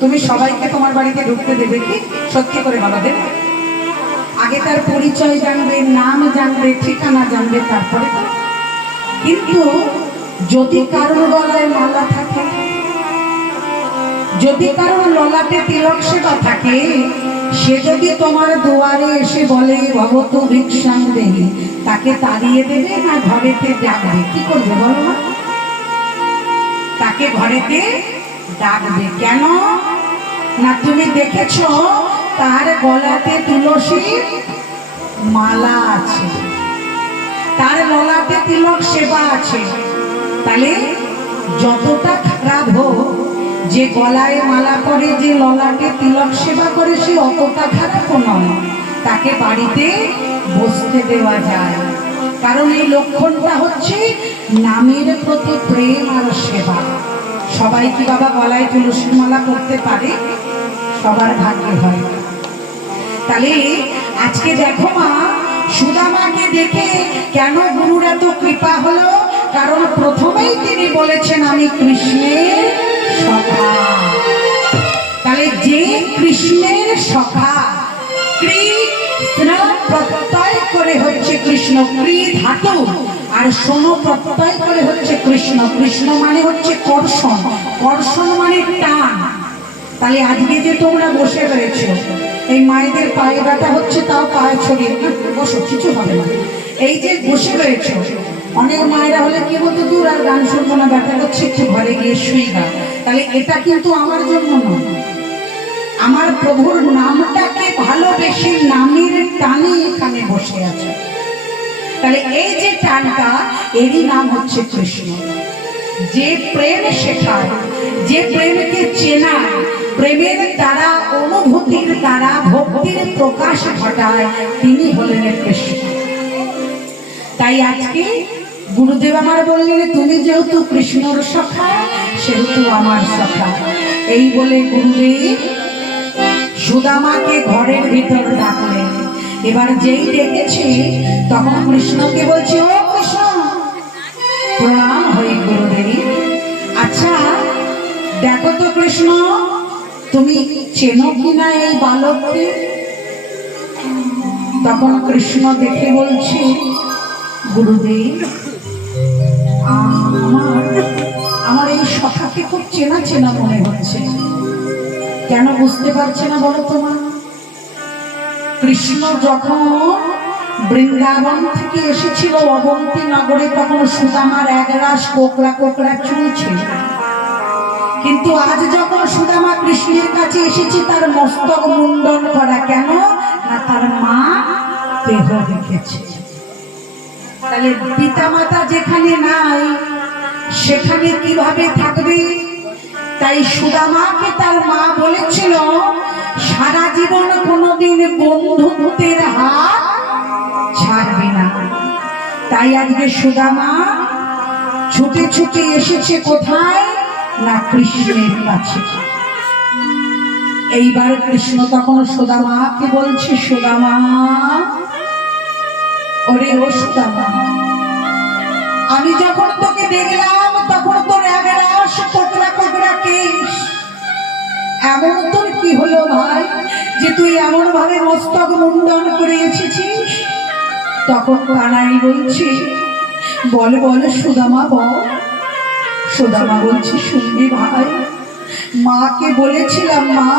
তুমি সবাইকে তোমার বাড়িতে ঢুকতে দেবে কি? সত্যি করে বলো, দেবে? আগে তার পরিচয় জানবে, নাম জানবে, ঠিকানা জানবে, তারপরে তো। কিন্তু যদি কারোর গলায় মালা থাকে, যদি কারোর ললাটে তিলক সেবা থাকে, সে যদি তোমার দুয়ারে এসে বলে ভবত ভিক্ষাং দেহি, তাকে তাড়িয়ে দেবে না ঘরেতে ডাকবে? কি করবে বলো না? তাকে ঘরেতে ডাকবে। কেন না? তুমি দেখেছ তার গলাতে তুলসীর মালা আছে, তার ললাটে তিলক সেবা আছে। তাহলে যতটা খারাপ হোক, যে গলায় মালা পরে, যে ললাটে তিলক সেবা করে, সে অতটা খারাপও নয়, তাকে বাড়িতে বসতে দেওয়া যায়। কারণ এই লক্ষণটা হচ্ছে নামের প্রতি প্রেম আর সেবা। সবাই কি বাবা গলায় তুলসীর মালা করতে পারে? সবার ভাগ্যে হয়। তাহলে আজকে দেখো মা, সুদামাকে দেখে কেন গুরুর এত কৃপা হলো? কারণ প্রথমেই তিনি বলেছেন আমি কৃষ্ণের সখা। তাহলে যে কৃষ্ণের সখা, কৃষ্ণ প্রত্যয় করে হচ্ছে কৃষ্ণ, কৃ ধাতু আর সোন প্রত্যয় করে হচ্ছে কৃষ্ণ। কৃষ্ণ মানে হচ্ছে কর্ষণ, কর্ষণ মানে টান। তাহলে আজকে যে তোমরা বসে রয়েছো, এই মায়েদের পায়ে ব্যথা হচ্ছে, তাও পায়ে ছড়িয়ে বসো, কিছু হবে না। এই যে বসে রয়েছো, অনেক মায়েরা হলে কি বলতো, দূর আর গান শুনবো না, ব্যথা করছে, একটু ঘরে গিয়ে শুই গা। তাহলে এটা কিন্তু আমার জন্য নয়, আমার প্রভুর নামটাকে ভালোবেসে নামের টানে এখানে বসে আছে। তাহলে এই যে টানটা, এরই নাম হচ্ছে কৃষ্ণ। যে প্রেম শেখায়, যে প্রেমকে চেনায়, প্রেমের দ্বারা, অনুভূতির দ্বারা ভক্তির প্রকাশ ঘটায়, তিনি হলেন কৃষ্ণ। তাই আজকে গুরুদেব আমার বললেন, তুমি যেহেতু কৃষ্ণর সখা, সেহেতু আমার সখা। এই বলে গুরুদেব সুদামাকে ঘরের ভিতর ডাকলেন। এবার যেই ডেকেছে, তখন কৃষ্ণকে বলছে, ও কৃষ্ণ, প্রণাম হয়ে গুরুদেব। আচ্ছা দেখো তো কৃষ্ণ, তুমি চেনো কিনা এই বালককে? তখন কৃষ্ণ দেখে বলছে, গুরুদেব, আমার এই সখাকে খুব চেনা চেনা মনে হচ্ছে। কেন বুঝতে পারছে না বলো তোমার? কৃষ্ণ যখন বৃন্দাবন থেকে এসেছিল অবন্তী নগরে, তখন সুদামার একরাশ কোকড়া কোকড়া চুল ছিল। কিন্তু আজ যখন সুদামা কৃষ্ণের কাছে এসেছে, তার মস্তক মুন্ডন করা। কেন না? তার মা দেহ দেখেছে। তাহলে পিতামাতা যেখানে নাই, সেখানে কিভাবে থাকবে? তাই সুদামাকে তার মা বলেছিল, সারা জীবন কোনোদিন বন্ধুত্বের হাত ছাড়বে না। তাই আজকে সুদামা ছুটে ছুটে এসেছে কোথায় না? কৃষ্ণের কাছে। এইবার কৃষ্ণ তখন সুদামাকে বলছে, সুদামা, ওরে ও সুদামা, আমি যখন তোকে দেখলাম, তখন তোর একরাশ কোকড়া কোকড়া কেশ। এমন তোর কি হলো ভাই, যে তুই এমন ভাবে মস্তক মুন্ডন করে এসেছিস? তখন কানাই বলছি, বল বল সুদামা বল। সুদামা বলছি, শুনবি ভাই, মাকে বলেছিলাম, মা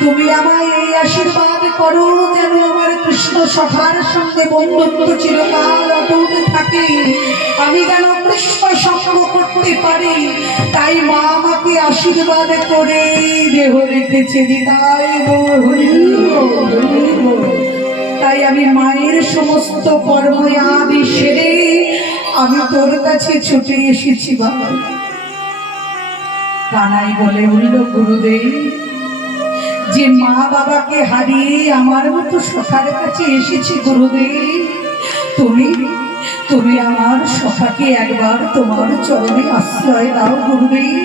তুমি আমায় এই আশীর্বাদ করো, যেন আমার কৃষ্ণ সখার সঙ্গে বন্ধুত্ব চিরকাল অটুট থাকে, আমি যেন কৃষ্ণ সঙ্গ করতে পারি। তাই মা আমাকে আশীর্বাদ করে দেহ রেখেছে। তাই আমি মায়ের সমস্ত কর্ম আদি সেরে আমি তোর কাছে ছুটে এসেছি বাবা। কানাই বলে উঠল, গুরুদেব, যে মা বাবাকে হারিয়ে আমার মতো সখার কাছে এসেছি, গুরুদেব তুমি তুমি আমার সখাকে একবার তোমার চরণে আশ্রয় দাও গুরুদেব।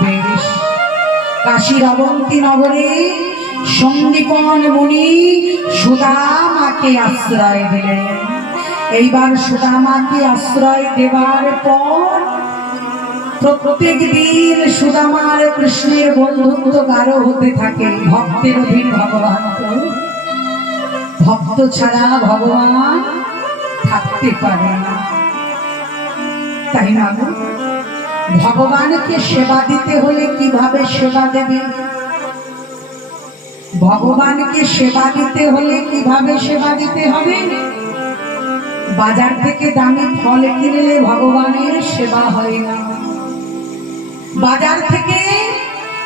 বেশ। কাশীর অবন্তী নগরে সন্দীপন মুনি সুদামাকে আশ্রয় দিলেন। এইবার সুদামাকে আশ্রয় দেবার পর প্রত্যেক দিন সুদামার কৃষ্ণের বন্ধুত্ব গাঢ় হতে থাকে। ভক্তের অধীন ভগবান, ভক্ত ছাড়া ভগবান থাকতে পারে না। তাই না? ভগবানকে সেবা দিতে হলে কিভাবে সেবা দেবে? ভগবানকে সেবা দিতে হলে কিভাবে সেবা দিতে হবে? বাজার থেকে দামি ফল কিনলে ভগবানের সেবা হয় না। বাজার থেকে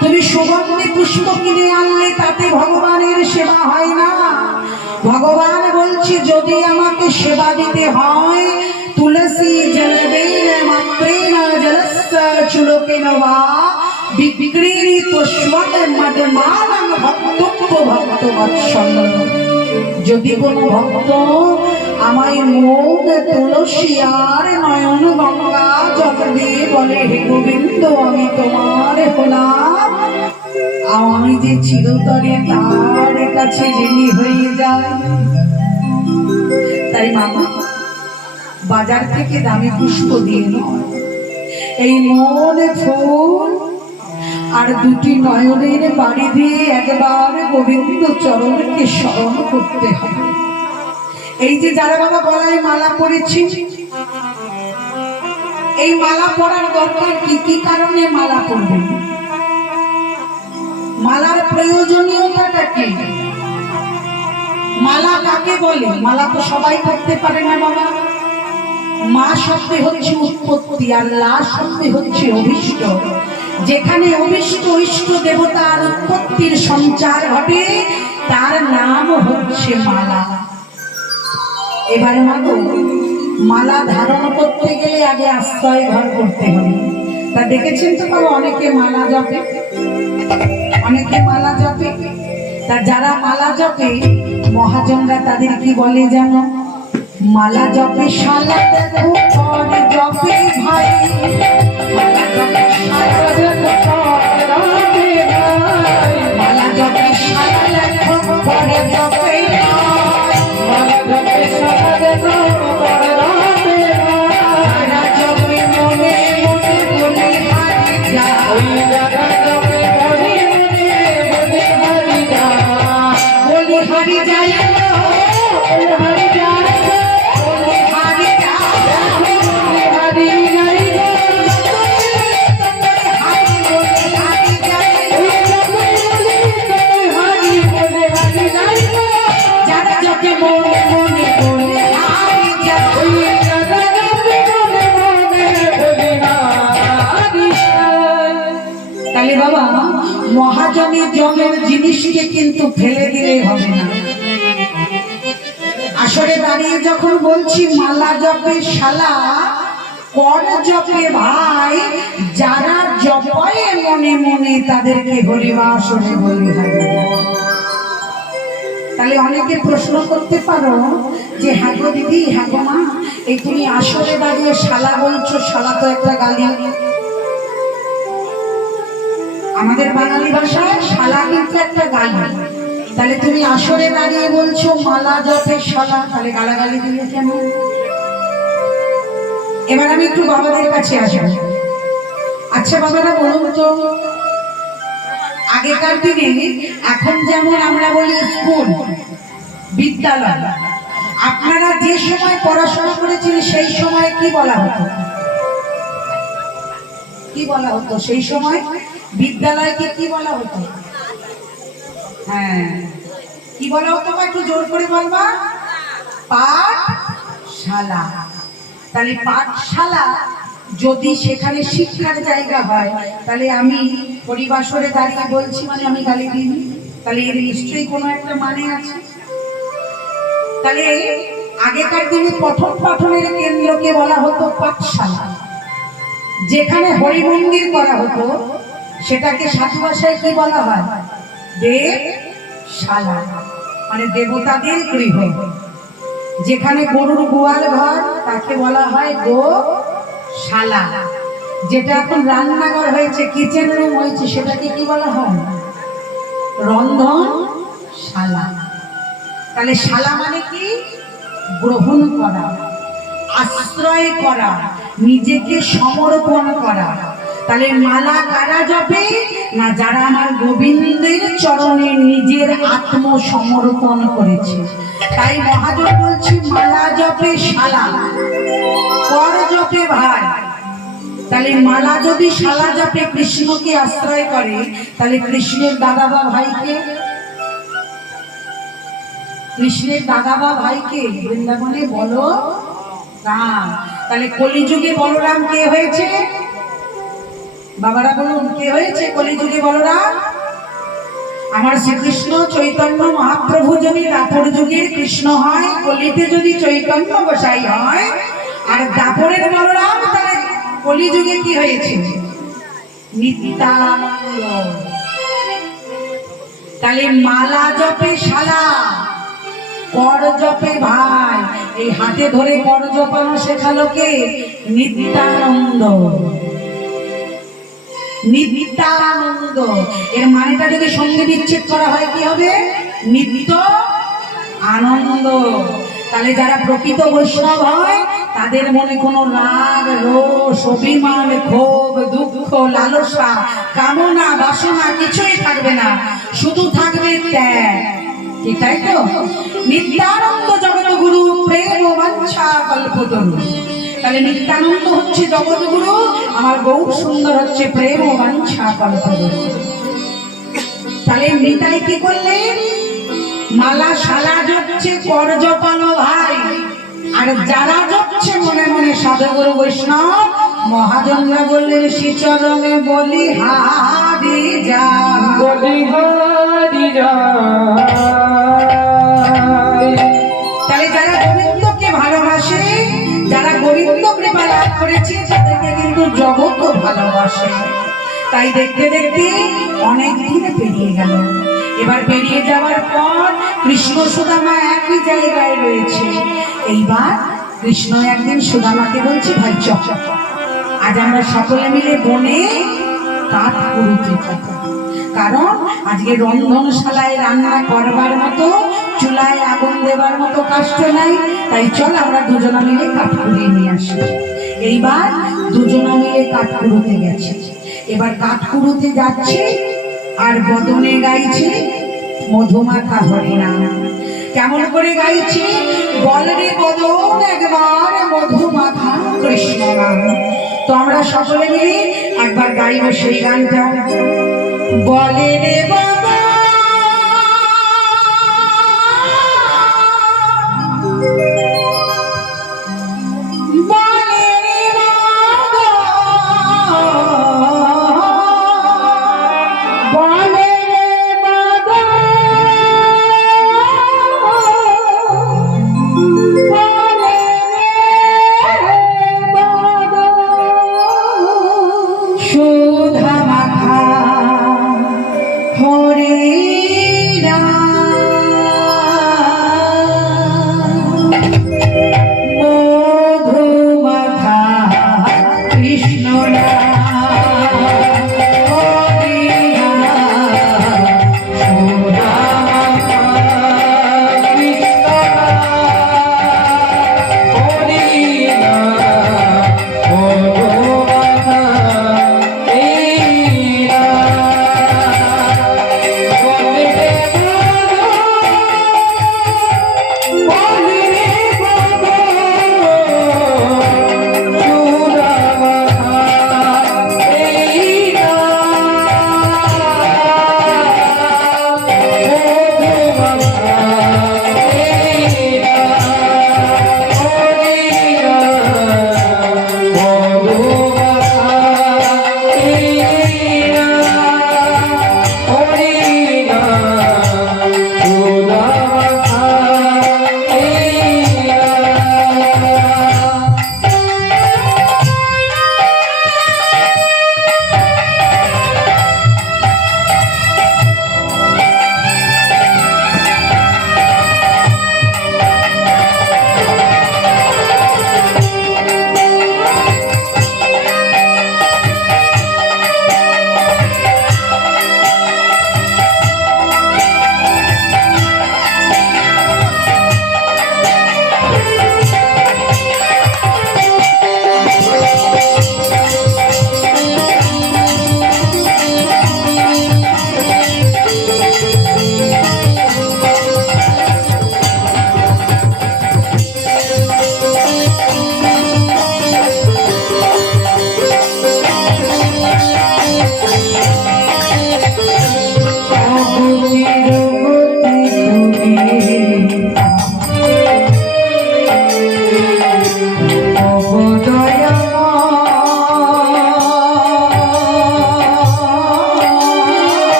তুমি সুগন্ধি পুষ্প কিনে আনলে তাতে ভগবানের সেবা হয় না। ভগবান বলছে যদি আমাকে সেবা দিতে হয়, তুলসী জলবেন মাত্রেণ জলস্য চুলকেন বা বিক্রীড়ি পুষ্পং মদমানং ভক্তব্য ভক্তবৎসল। যদি কোন ভক্ত আমায় মুখ তুলসী আর নয়ন গঙ্গা জল দিয়ে বলে, হে গোবিন্দ আমি তোমার হলাম, আমি যে চিরতরে তার কাছে ঋণী হয়ে যায়। তাই মামা বাজার থেকে দামি পুষ্প দিয়ে নয়, এই মন ফুল আর দুটি নয়নের বাড়ি দিয়ে একবার গোবিন্দ চরণকে স্মরণ করতে হবে। এই যে যারা বাবা গলায় মালা পরেছি, এই মালা পরার দরকার কি? কি কারণে মালা পরবেন? মালার প্রয়োজনীয়তাটা কি? মালা কাকে বলে? মালা তো সবাই করতে পারে না বাবা। মা শব্দে হচ্ছে উৎপত্তি, আর লা শব্দে হচ্ছে অভিষ্ট। যেখানে অভিষ্ট ইষ্ট দেবতার উৎপত্তির সঞ্চার ঘটে তার নাম হচ্ছে মালা। এবারে মাগো, মালা ধারণ করতে গেলে আগে আশ্রয় ঘর করতে হবে। তা দেখেছেন তো বাবা, অনেকে মালা জপে, অনেকে মালা জপে। তা যারা মালা জপে মহাজনরা তাদের কি বলে জানো? মালা জপে শালা দেখো পরে জপে ভাই, মালা জপে শালা দেখো পরে ভাই, মালা জপে শালা দেখো পরে জপে ভাই, মালা জপে শালা দেখো পরে জপে ভাই, মালা জপে মনে মনে বলে হারি যায়, মালা জপে মনে মনে বলে হারি যায়, বলে হারি যায়, বলে হারি যায়। তাহলে বাবা, মহাজনের জমের জিনিসকে কিন্তু ফেলে দিলে হবে না। আসলে দাঁড়িয়ে যখন বলছি মালা জপে শালা কর জপে ভাই, যারা জপে মনে মনে তাদেরকে হরিমা আসলে বলি হয়। তাহলে অনেকে প্রশ্ন করতে পারো যে হ্যাঁ গো দিদি, হ্যাঁ গো মা, এই তুমি আসলে দাঁড়িয়ে শালা বলছো, শালা তো একটা গালি। আমাদের বাঙালি ভাষায় শালা কিন্তু একটা গালি। তাহলে তুমি আসরে দাঁড়িয়ে বলছো মালা জপে শালা, তাহলে গালাগালি দিলে কেন? এবার আমি একটু বাবাদের কাছে আসবো। আচ্ছা বাবারা বলুন তো, আগেকার দিনে এখন যেমন আমরা বলি স্কুল, বিদ্যালয়, আপনারা যে সময় পড়াশোনা করেছিলেন সেই সময় কি বলা হতো? কি বলা হতো সেই সময়? বিদ্যালয়কে কি বলা হতো? হ্যাঁ, কি বলা হতো? একটু জোর করে বলবা। পাঠশালা। তাহলে পাঠশালা যদি সেখানে শিক্ষার জায়গা হয়, তাহলে আমি পরিবাসরে দাঁড়িয়ে বলছি মানে আমি গালি দিইনি, তাহলে এর নিশ্চয়ই কোনো একটা মানে আছে। তাহলে আগেকার দিনে পঠন পাঠনের কেন্দ্রকে বলা হতো পাঠশালা। যেখানে হরিমন্দির করা হতো সেটাকে সাধু ভাষায় কি বলা হয়? দেবশালা, মানে দেবতাদের গৃহ। যেখানে গরুর গোয়াল ঘর তাকে বলা হয় গোশালা। যেটা এখন রান্নাঘর হয়েছে, কিচেন রুম হয়েছে, সেটাকে কি বলা হয়? রন্ধনশালা। তাহলে শালা মানে কি? গ্রহণ করা, আশ্রয় করা, নিজেকে সমর্পণ করা। তাহলে মালা কারা জপে না, যারা আমার গোবিন্দের চরণে নিজের আত্মসমর্পণ করেছে। তাই মহাজন বলছি, মালা জপে শালা, কর জপে ভাই। তাহলে মালা যদি শালা জপে কৃষ্ণকে আশ্রয় করে, তাহলে কৃষ্ণের দাদা বা ভাইকে, কৃষ্ণের দাদা বা ভাইকে বৃন্দাবনে বলো রাম। তাহলে কলিযুগে বলরাম কে হয়েছে? বাবারা বলুন, কে হয়েছে কলিযুগে বলরাম? আমার শ্রীকৃষ্ণ চৈতন্য মহাপ্রভু যদি দাপর যুগের কৃষ্ণ হয়, কলিতে যদি চৈতন্য গোসাই হয়, আর দাপরের বলরাম, তাহলে কলিযুগে কি হয়েছে? নিত্যানন্দ। তাহলে মালা জপে শালা, কর জপে ভাই। এই হাতে ধরে কর জপানো শেখালো কে? নিত্যানন্দ। নিত্যানন্দ এর মানেটা যদি সঙ্গে বিচ্ছেদ করা হয় কি হবে? নিত্য আনন্দ। তাহলে যারা প্রকৃত বৈষ্ণব হয়, তাদের মনে কোনো রাগ, রোষ, অভিমান, ক্ষোভ, দুঃখ, লালসা, কামনা, বাসনা কিছুই থাকবে না, শুধু থাকবে ত্যাগ। কি তাই তো? নিত্যানন্দ জগৎগুরু প্রেম বাঞ্ছা কল্পতরু। তাহলে নিত্যানন্দ হচ্ছে জগৎগুরু, আমার গৌর সুন্দর হচ্ছে প্রেম বাঞ্ছা কল্পতরু। তাহলে নিতাই কি করলেন? মালা শালা জপছে, কর জপালো ভাই। আর যারা জপছে মনে মনে সাধুগুরু বৈষ্ণব, মহাজনরা বললেন শ্রীচরণে বলি হারি যা, বলি হারি যা। তাহলে যারা গোবিন্দকে ভালোবাসে, যারা গোবিন্দ কৃপা লাভ করেছে, তাদেরকে কিন্তু জগৎও ভালোবাসে। তাই দেখতে দেখতে অনেক দিন পেরিয়ে গেল। এবার পেরিয়ে যাওয়ার পর কৃষ্ণ সুদামা একই জায়গায় রয়েছে। এইবার কৃষ্ণ একদিন সুদামাকে বলছে, ভাই চল, আজ আমরা সকলে মিলে বনে কাঠ কুড়োতে যাব। কারণ আজকে রন্ধনশালায় রান্না করবার মতো, চুলায় আগুন দেবার মতো কাষ্ঠ নাই। তাই চল আমরা দুজনা মিলে কাঠ কুড়িয়ে নিয়ে আসি। এইবার দুজনা মিলে কাঠ কুড়োতে গেছে। এবার কাঠ কুড়োতে যাচ্ছে, আর বদনে গাইছে মধুমাখা হরিনাম। কেমন করে গাইছে? বলরে বদন একবার মধুমাখা কৃষ্ণ নাম। তো আমরা সকলে মিলে একবার গাইব সেই গানটা। বলে রে বাবা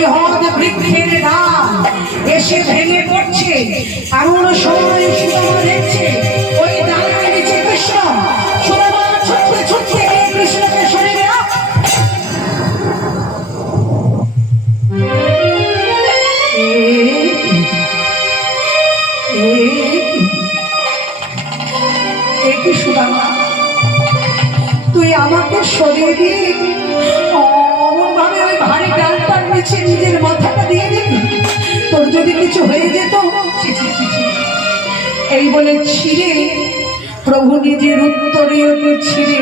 বৃহৎ বৃক্ষের ডাল এসে ভেঙে পড়ছে, এমন সময় সুদামা দেখছে ওই ডালের নিচে কৃষ্ণ। সুদামা ছুটতে ছুটতে গিয়ে কৃষ্ণকে সরে গেল। কি সুদামা, তুই আমাকে সরিয়ে দিয়ে অমনভাবে ওই ভারী ডালটার নিচে নিজের মাথাটা দিয়ে দিবি? তোর যদি কিছু হয়ে যেত। এই বলে ছিঁড়ে প্রভু নিজের উত্তরীয়কে ছিঁড়ে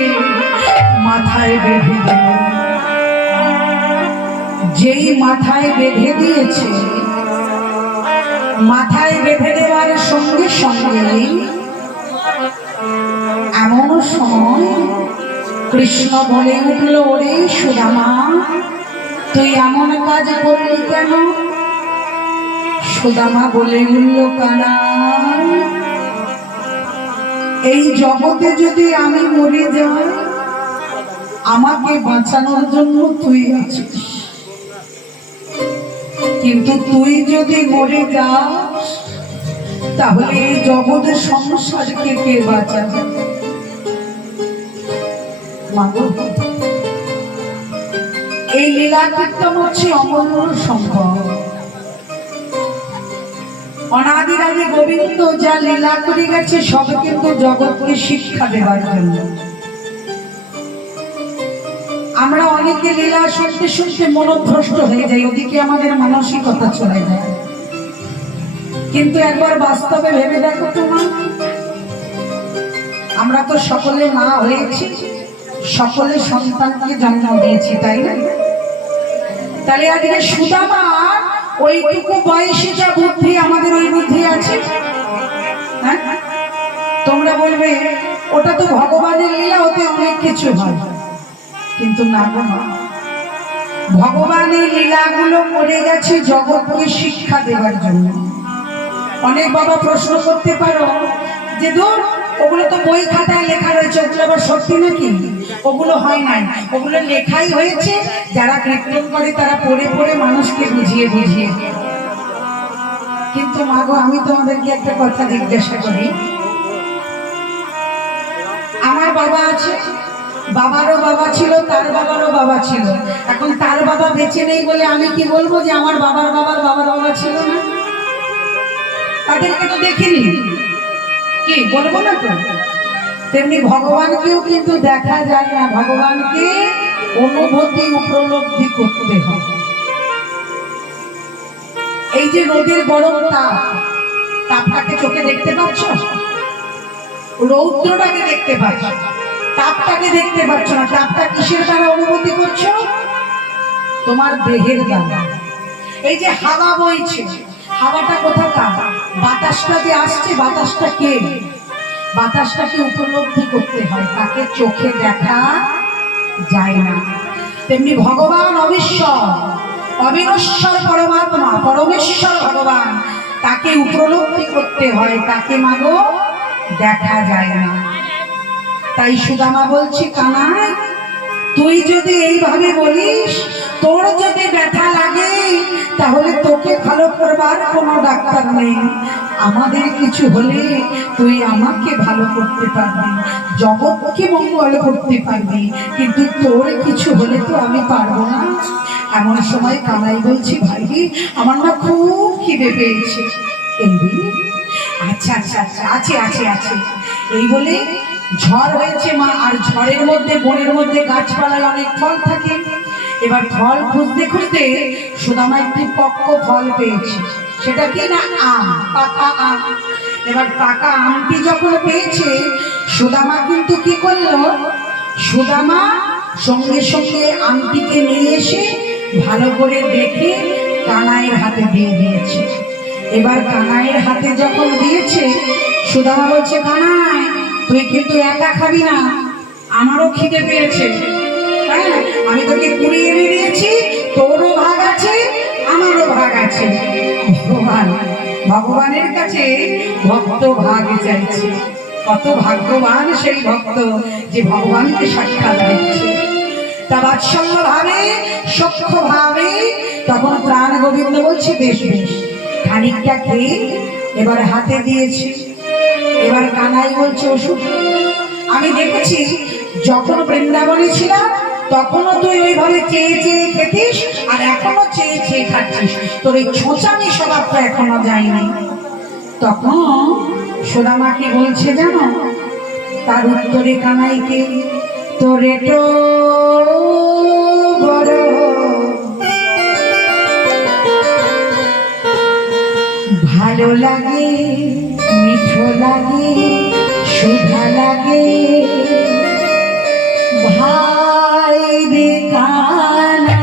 মাথায় বেঁধে দিল। যেই মাথায় বেঁধে দিয়েছে, মাথায় বেঁধে দেওয়ার সঙ্গে সঙ্গে এমন সময় কৃষ্ণ বলে উঠল, ওরে সুদামা, তুই এমন কাজ করলি কেন? সুদামা বলে উঠল, কানাই, এই জগতে যদি আমি মরে যাই, আমাকে বাঁচানোর জন্য তুই আছিস, কিন্তু তুই যদি মরে যাস তাহলে এই জগতের সংসারকে কে বাঁচাবে? এই লীলা কীর্তন হচ্ছে অমূল্য সম্পদ। অনাদির আগে গোবিন্দ যা লীলা করে গেছে সব কিন্তু জগৎকে শিক্ষা দেওয়ার জন্য। আমরা অনেকে লীলা শুনতে শুনতে মনোভ্রষ্ট হয়ে যাই, ওদিকে আমাদের মানসিকতা চলে যায়। কিন্তু একবার বাস্তবে ভেবে দেখো তো মা, আমরা তো সকলে মা হয়েছি, সকলে সন্তানকে জন্ম দিয়েছি, তাই না? তাহলে আজকে সুদামা ওইটুকু বয়সে যা বুদ্ধি, আমাদের ওই বুদ্ধি আছে? হ্যাঁ, তোমরা বলবে ওটা তো ভগবানের লীলা, ওতে অনেক কিছু হয়। কিন্তু না গো মা, ভগবানের লীলাগুলো করে গেছে জগৎকে শিক্ষা দেওয়ার জন্য। অনেক বাবা প্রশ্ন করতে পারো যে দূর, ওগুলো তো বই খাতায় লেখা রয়েছে, ওগুলো আবার সত্যি নাকি? ওগুলো হয় নাই, ওগুলো লেখাই হয়েছে, যারা কীর্তন করে তারা পড়ে পড়ে মানুষকে বুঝিয়ে বুঝিয়ে। কিন্তু মা গো, আমি তোমাদেরকে একটা কথা জিজ্ঞাসা করি। আমার বাবা আছে, বাবারও বাবা ছিল, তার বাবারও বাবা ছিল। এখন তার বাবা বেঁচে নেই বলে আমি কি বলবো যে আমার বাবার বাবার বাবার বাবা ছিল না? তাদেরকে তো দেখিনি, কি বলবো না তো? তেমনি ভগবানকেও কিন্তু দেখা যায় না, ভগবানকে অনুভূতি উপলব্ধি করতে হয়। এই যে রোদের গরম তাপ, তাপটাকে চোখে দেখতে পাচ্ছ? রৌদ্রটাকে দেখতে পাচ্ছ, তাপটাকে দেখতে পাচ্ছ না। তাপটা কিসের দ্বারা অনুভূতি করছো? তোমার দেহের দ্বারা। এই যে হাওয়া বইছে, হাওয়াটা কোথাকার? বাতাসটা যে আসছে, বাতাসটা কে? বাতাসটাকে উপলব্ধি করতে হয়, তাকে চোখে দেখা যায় না। তেমনি ভগবান অবিশ্বর, অবিনশ্বর পরমাত্মা, পরমেশ্বর ভগবান, তাকে উপলব্ধি করতে হয়, তাকে মাগো দেখা যায় না। তাই সুদামা বলছি, কানাই, তুই যদি এইভাবে বলিস, তোর যদি ব্যথা লাগে, তাহলে তোকে ভালো করবার কোনো ডাক্তার নেই। আমাদের কিছু হলে তুই আমাকে ভালো করতে পারবি, জগৎকে মঙ্গল করতে পারবি, কিন্তু তোর কিছু হলে তো আমি পারবো না। এমন সময় কানাই বলছি, ভাই আমার না খুব খিদে পেয়েছে। এই আচ্ছা আচ্ছা আচ্ছা, আছে আছে আছে। এই বলে ঝড় হয়েছে মা, আর ঝড়ের মধ্যে বনের মধ্যে গাছপালায় অনেক ফল থাকে। এবার ফল খুঁজতে খুঁজতে সুদামা একটি পক্ক ফল পেয়েছে। সেটা কি না? আম, পাকা আম। এবার পাকা আমটি যখন পেয়েছে, সুদামা কিন্তু কি করলো? সুদামা সঙ্গে সঙ্গে আমটিকে নিয়ে এসে ভালো করে দেখে কানাইয়ের হাতে দিয়ে দিয়েছে। এবার কানাইয়ের হাতে যখন দিয়েছে, সুদামা বলছে, কানাই, তুই কিন্তু একা খাবি না, আমারও খিদে পেয়েছে। হ্যাঁ, আমি তোকে কুড়িয়ে এনে দিয়েছি, তোরও ভাগ আছে, আমারও ভাগ আছে। ভগবান, ভগবানের কাছে ভক্ত ভাগ চাইছে। কত ভাগ্যবান সেই ভক্ত যে ভগবানকে সাক্ষাৎ দিচ্ছে। তা বাৎসল্য ভাবে, সখ্য ভাবে তখন প্রাণ গোবিন্দ বলছে বেশ বেশ, খানিকটা খেয়ে এবার হাতে দিয়েছে। এবার কানাই বলছে ওষুধ। আমি দেখেছি যখন বৃন্দাবনে ছিলাম তখনও তুই ওইভাবে চেয়ে চেয়ে খেতিস, আর এখনো চেয়ে চেয়ে খাচ্ছিস, তোর এই ছোঁচানি স্বভাবটা এখনো যায়নি। তখন সুদামা কি বলছে জানো? তার উত্তরে কানাইকে, তোরে তো বড় ভালো লাগে, মিঠো লাগে, সুধা লাগে, ভাই রে কানা।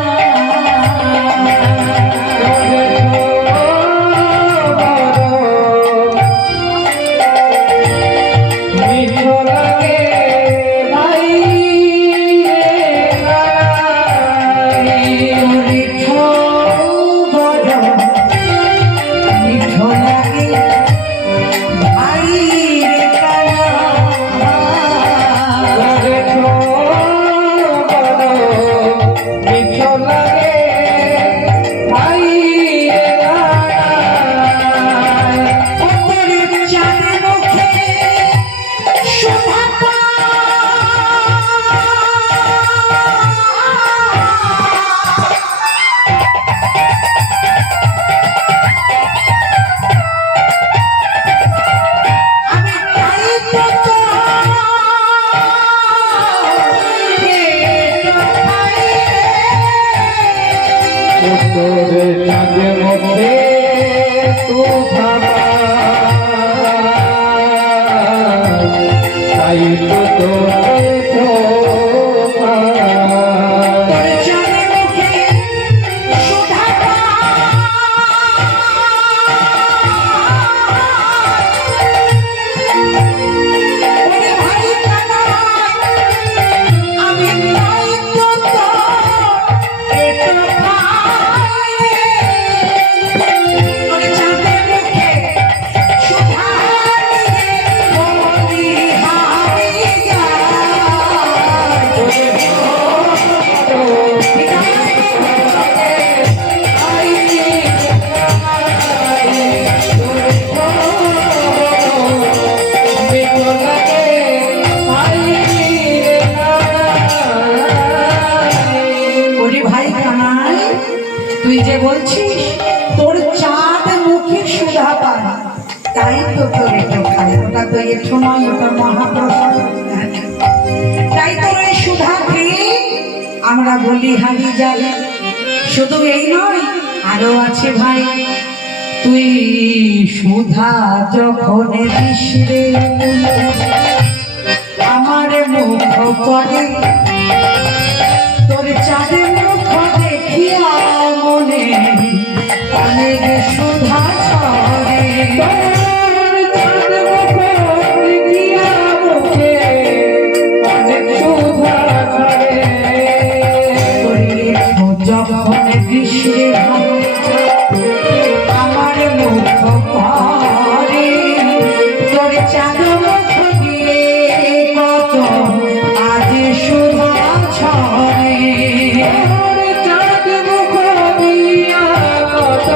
তুই যে বলছিস তোর চাঁদ মুখে সুধা পায়, তাই তো তোর এটা খাই, ওটা তো একটু নয়, ওটা মহাপ্রসাদ। তাই তোর এই সুধা খেয়ে আমরা বলি হারি যাই। শুধু এই নয়, আরো আছে ভাই। তুই সুধা যখন দিস রে আমার মুখ করে, তোর চাঁদে মুখ দেখিয়া মনে অনেক সুধা ছড়ে। যখন দৃশ্যে আমার মুখ পরে, তোর চাঁদ মুখ দিয়ে কত আজ সুধা ছড়ে। চাঁদ মুখ দিয়া কত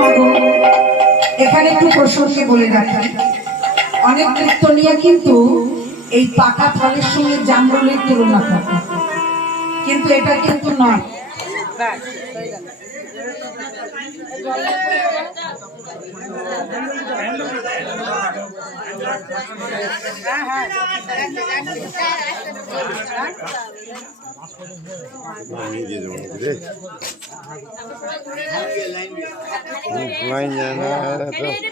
মাগো, এখানে একটু প্রসঙ্গে বলে রাখি, অনেক কীর্তনিয়া কিন্তু এই পাকা ফলের সঙ্গে জামরুলের তুলনা করে, কিন্তু এটা কিন্তু নয়। Mañana.